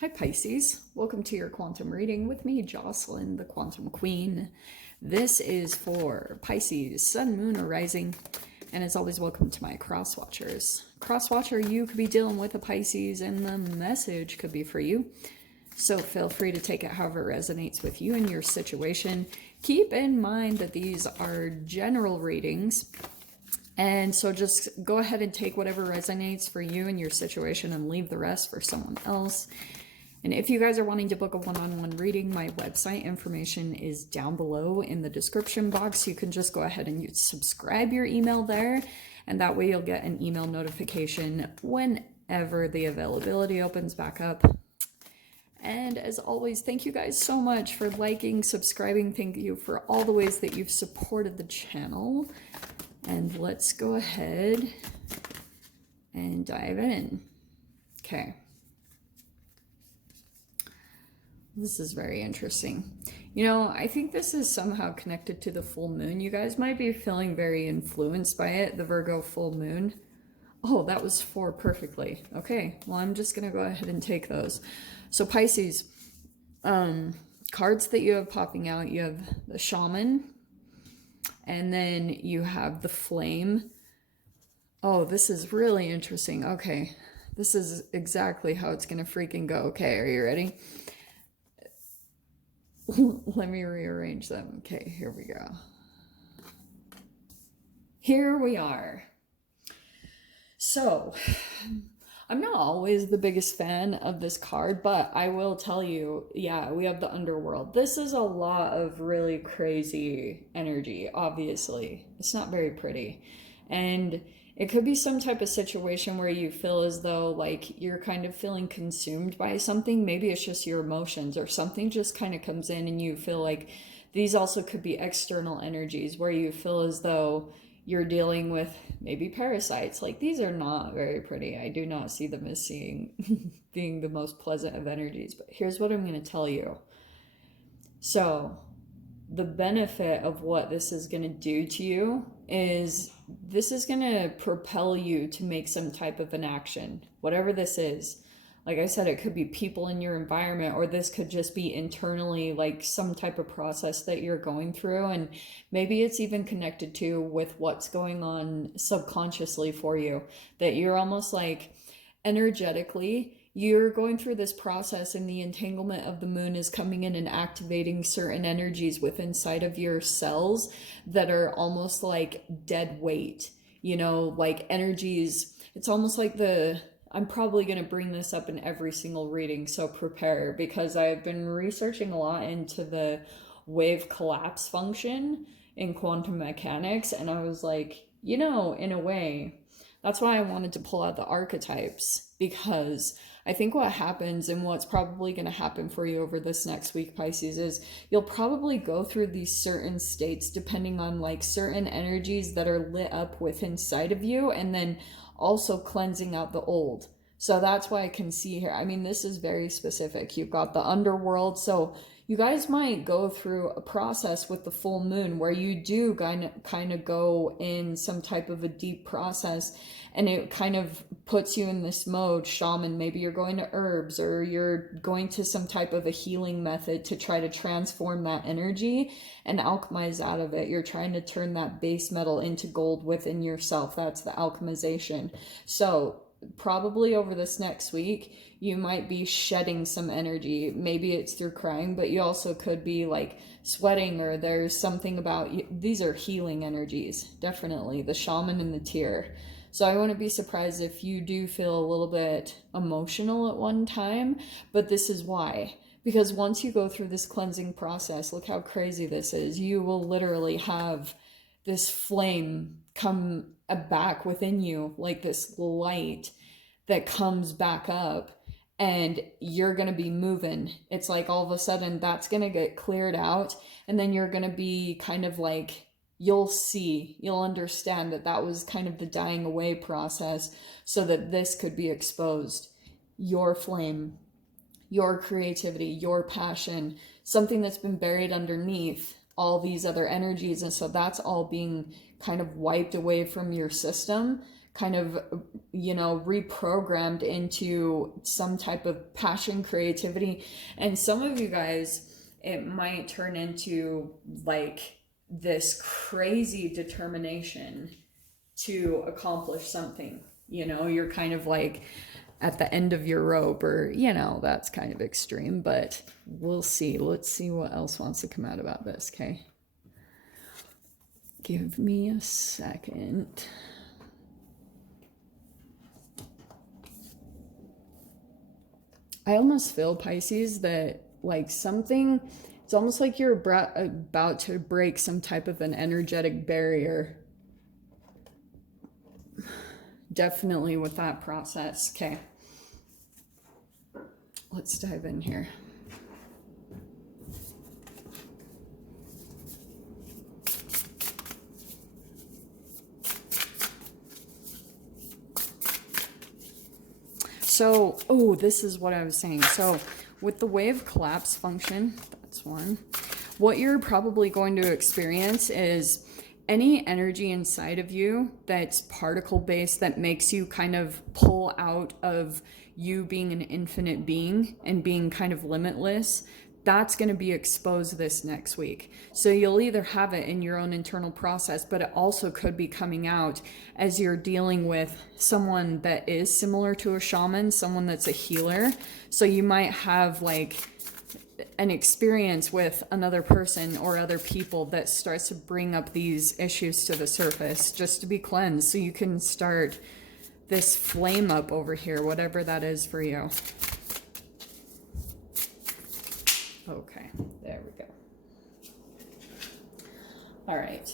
Hi Pisces, welcome to your quantum reading with me, Jocelyn, the Quantum Queen. This is for Pisces, Sun, Moon, or Rising, and as always, welcome to my cross watchers. Cross watcher, you could be dealing with a Pisces, and the message could be for you. So feel free to take it however it resonates with you and your situation. Keep in mind that these are general readings, and so just go ahead and take whatever resonates for you and your situation and leave the rest for someone else. And if you guys are wanting to book a one-on-one reading, my website information is down below in the description box. You can just go ahead and subscribe your email there, and that way you'll get an email notification whenever the availability opens back up. And as always, thank you guys so much for liking, subscribing. Thank you for all the ways that you've supported the channel. And let's go ahead and dive in. Okay. This is very interesting. You know, I think this is somehow connected to the full moon. You guys might be feeling very influenced by it, the Virgo full moon. Oh, that was 4 perfectly. Okay, well, I'm just going to go ahead and take those. So Pisces, cards that you have popping out, you have the Shaman, and then you have the Flame. Oh, this is really interesting. Okay, this is exactly how it's going to freaking go. Okay, are you ready? Let me rearrange them. Okay, here we go. Here we are. So, I'm not always the biggest fan of this card, but I will tell you, yeah, we have the underworld. This is a lot of really crazy energy, obviously. It's not very pretty. And it could be some type of situation where you feel as though like you're kind of feeling consumed by something. Maybe it's just your emotions or something just kind of comes in and you feel like these also could be external energies where you feel as though you're dealing with maybe parasites. Like these are not very pretty. I do not see them as being the most pleasant of energies. But here's what I'm going to tell you. So the benefit of what this is going to do to you is this is going to propel you to make some type of an action, whatever this is. Like I said, it could be people in your environment, or this could just be internally like some type of process that you're going through. And maybe it's even connected to with what's going on subconsciously for you, that you're almost like energetically you're going through this process, and the entanglement of the moon is coming in and activating certain energies within inside of your cells that are almost like dead weight, you know, like energies. It's almost like I'm probably going to bring this up in every single reading, so prepare, because I've been researching a lot into the wave collapse function in quantum mechanics, and I was like, you know, in a way, that's why I wanted to pull out the archetypes, because I think what happens and what's probably going to happen for you over this next week, Pisces, is you'll probably go through these certain states depending on like certain energies that are lit up within inside of you, and then also cleansing out the old. So that's why I can see here. I mean, this is very specific. You've got the underworld. So you guys might go through a process with the full moon where you do kind of go in some type of a deep process, and it kind of puts you in this mode, shaman. Maybe you're going to herbs, or you're going to some type of a healing method to try to transform that energy and alchemize out of it. You're trying to turn that base metal into gold within yourself. That's the alchemization. So probably over this next week, you might be shedding some energy. Maybe it's through crying, but you also could be like sweating, or there's something about you. These are healing energies, definitely, the shaman and the tear. So I wouldn't be surprised if you do feel a little bit emotional at one time, but this is why. Because once you go through this cleansing process, look how crazy this is. You will literally have this flame come back within you, like this light that comes back up, and you're going to be moving. It's like all of a sudden that's going to get cleared out, and then you're going to be kind of like, you'll understand that that was kind of the dying away process, so that this could be exposed. Your flame, your creativity, your passion, something that's been buried underneath all these other energies. And so that's all being kind of wiped away from your system, kind of, you know, reprogrammed into some type of passion, creativity. And some of you guys, it might turn into like this crazy determination to accomplish something. You know, you're kind of like at the end of your rope, or, you know, that's kind of extreme, but we'll see. Let's see what else wants to come out about this, okay? Give me a second. I almost feel, Pisces, that like something, it's almost like you're about to break some type of an energetic barrier. Definitely with that process. Okay. Let's dive in here. So, oh, this is what I was saying. So with the wave collapse function, that's one. What you're probably going to experience is any energy inside of you that's particle based, that makes you kind of pull out of you being an infinite being and being kind of limitless. That's going to be exposed this next week. So you'll either have it in your own internal process, but it also could be coming out as you're dealing with someone that is similar to a shaman, someone that's a healer. So you might have like an experience with another person or other people that starts to bring up these issues to the surface, just to be cleansed, so you can start this flame up over here, whatever that is for you. Okay, there we go. All right,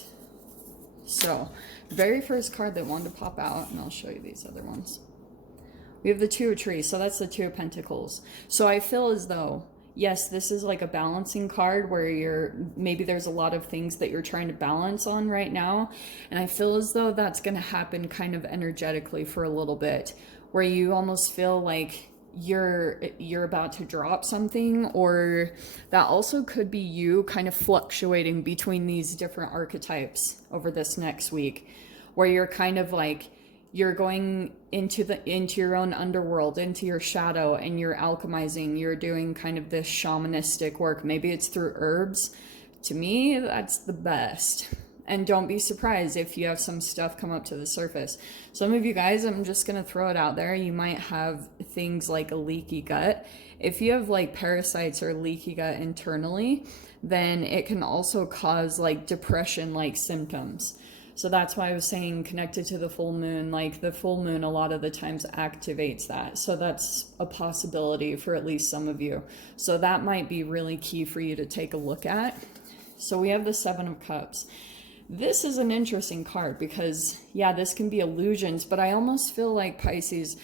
so very first card that wanted to pop out, and I'll show you these other ones. We have the Two of Trees, so that's the Two of Pentacles. So I feel as though, yes, this is like a balancing card where maybe there's a lot of things that you're trying to balance on right now. And I feel as though that's going to happen kind of energetically for a little bit, where you almost feel like you're about to drop something, or that also could be you kind of fluctuating between these different archetypes over this next week, where you're kind of like, you're going into your own underworld, into your shadow, and you're alchemizing. You're doing kind of this shamanistic work. Maybe it's through herbs. To me, that's the best. And don't be surprised if you have some stuff come up to the surface. Some of you guys, I'm just going to throw it out there, you might have things like a leaky gut. If you have like parasites or leaky gut internally, then it can also cause like depression-like symptoms. So that's why I was saying connected to the full moon, like the full moon a lot of the times activates that. So that's a possibility for at least some of you. So that might be really key for you to take a look at. So we have the Seven of Cups. This is an interesting card because, yeah, this can be illusions, but I almost feel like, Pisces,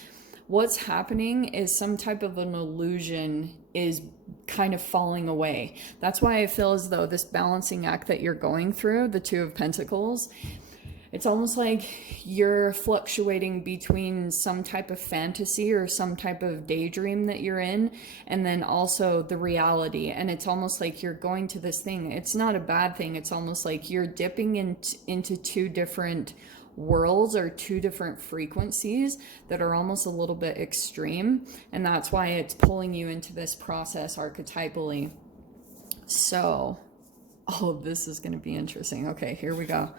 what's happening is some type of an illusion is kind of falling away. That's why I feel as though this balancing act that you're going through, the Two of Pentacles, it's almost like you're fluctuating between some type of fantasy or some type of daydream that you're in, and then also the reality. And it's almost like you're going to this thing. It's not a bad thing. It's almost like you're dipping into two different worlds or two different frequencies that are almost a little bit extreme. And that's why it's pulling you into this process archetypally. So, oh, this is going to be interesting. Okay, here we go.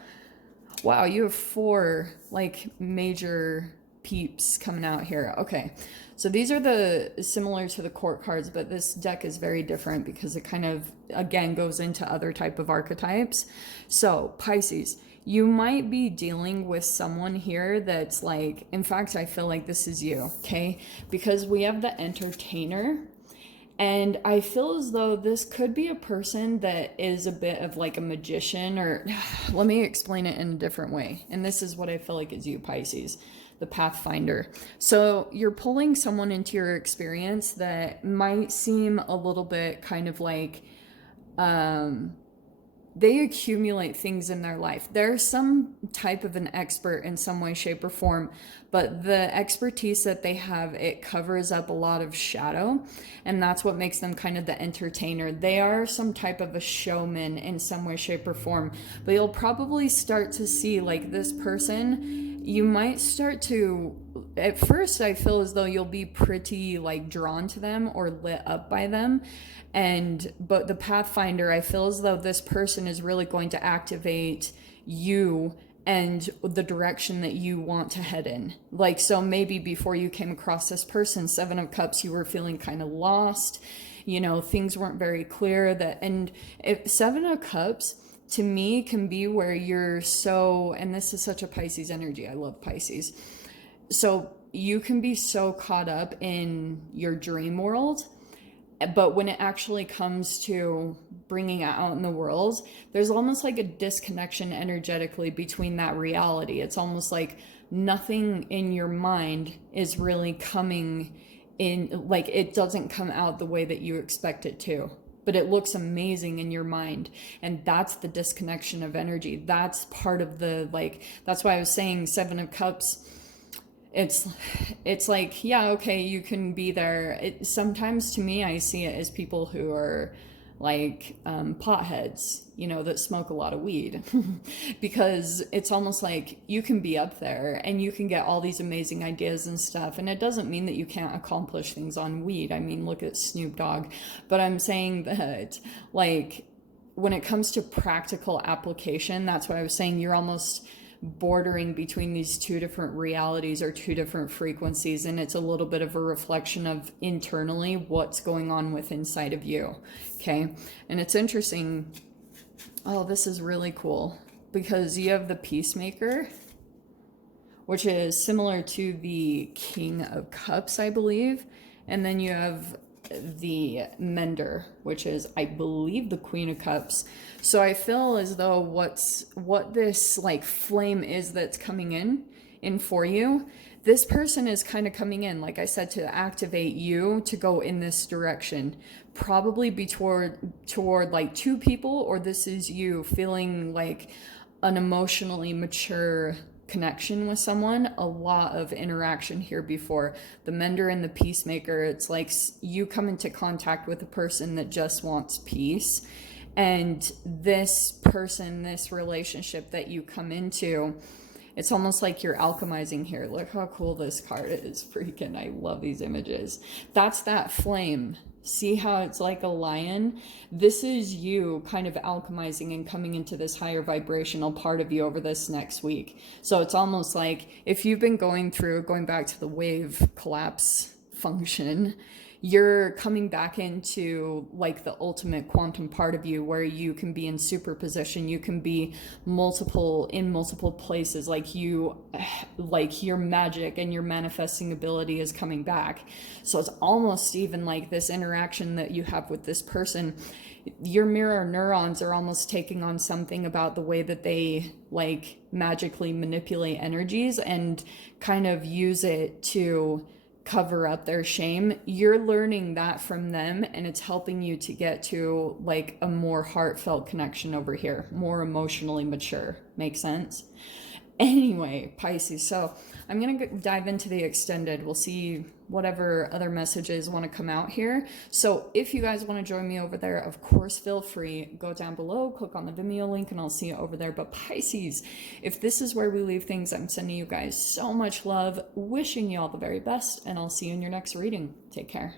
Wow, you have 4 like major peeps coming out here. Okay, so these are the similar to the court cards, but this deck is very different because it kind of, again, goes into other type of archetypes. So Pisces, you might be dealing with someone here that's like, in fact, I feel like this is you, okay? Because we have the Entertainer. And I feel as though this could be a person that is a bit of like a magician, or let me explain it in a different way. And this is what I feel like is you, Pisces, the Pathfinder. So you're pulling someone into your experience that might seem a little bit kind of like, they accumulate things in their life. They're some type of an expert in some way, shape, or form, but the expertise that they have, it covers up a lot of shadow, and that's what makes them kind of the entertainer. They are some type of a showman in some way, shape, or form, but you'll probably start to see like this person you might start to, at first I feel as though you'll be pretty like drawn to them or lit up by them, but the Pathfinder, I feel as though this person is really going to activate you and the direction that you want to head in. Like, so maybe before you came across this person, Seven of Cups, you were feeling kind of lost, you know, things weren't very clear. And if Seven of Cups to me can be where you're so, and this is such a Pisces energy, I love Pisces, so you can be so caught up in your dream world, but when it actually comes to bringing it out in the world, there's almost like a disconnection energetically between that reality. It's almost like nothing in your mind is really coming in, like it doesn't come out the way that you expect it to, but it looks amazing in your mind. And that's the disconnection of energy. That's part of the, like, that's why I was saying Seven of Cups, it's like, yeah, okay, you can be there. Sometimes to me, I see it as people who are like potheads, you know, that smoke a lot of weed. Because it's almost like you can be up there and you can get all these amazing ideas and stuff, and it doesn't mean that you can't accomplish things on weed. I mean, look at Snoop Dogg. But I'm saying that, like, when it comes to practical application, that's why I was saying you're almost bordering between these two different realities or two different frequencies, and it's a little bit of a reflection of internally what's going on with inside of you. Okay. And it's interesting. Oh, this is really cool because you have the Peacemaker, which is similar to the King of Cups, I believe, and then you have the Mender, which is, I believe, the Queen of Cups. So I feel as though what this like flame is that's coming in for you, this person is kind of coming in, like I said, to activate you to go in this direction, probably be toward like two people, or this is you feeling like an emotionally mature connection with someone. A lot of interaction here before. The Mender and the Peacemaker, it's like you come into contact with a person that just wants peace, and this person, this relationship that you come into, it's almost like you're alchemizing here. Look how cool this card is. Freaking, I love these images. That's that flame. See how it's like a lion? This is you kind of alchemizing and coming into this higher vibrational part of you over this next week. So it's almost like if you've been going back to the wave collapse function, you're coming back into like the ultimate quantum part of you where you can be in superposition. You can be in multiple places. Like your magic and your manifesting ability is coming back. So it's almost even like this interaction that you have with this person. Your mirror neurons are almost taking on something about the way that they like magically manipulate energies and kind of use it to cover up their shame. You're learning that from them, and it's helping you to get to like a more heartfelt connection over here, more emotionally mature. Make sense? Anyway, Pisces, so I'm going to dive into the extended. We'll see whatever other messages want to come out here. So if you guys want to join me over there, of course, feel free. Go down below, click on the Vimeo link, and I'll see you over there. But Pisces, if this is where we leave things, I'm sending you guys so much love, wishing you all the very best, and I'll see you in your next reading. Take care.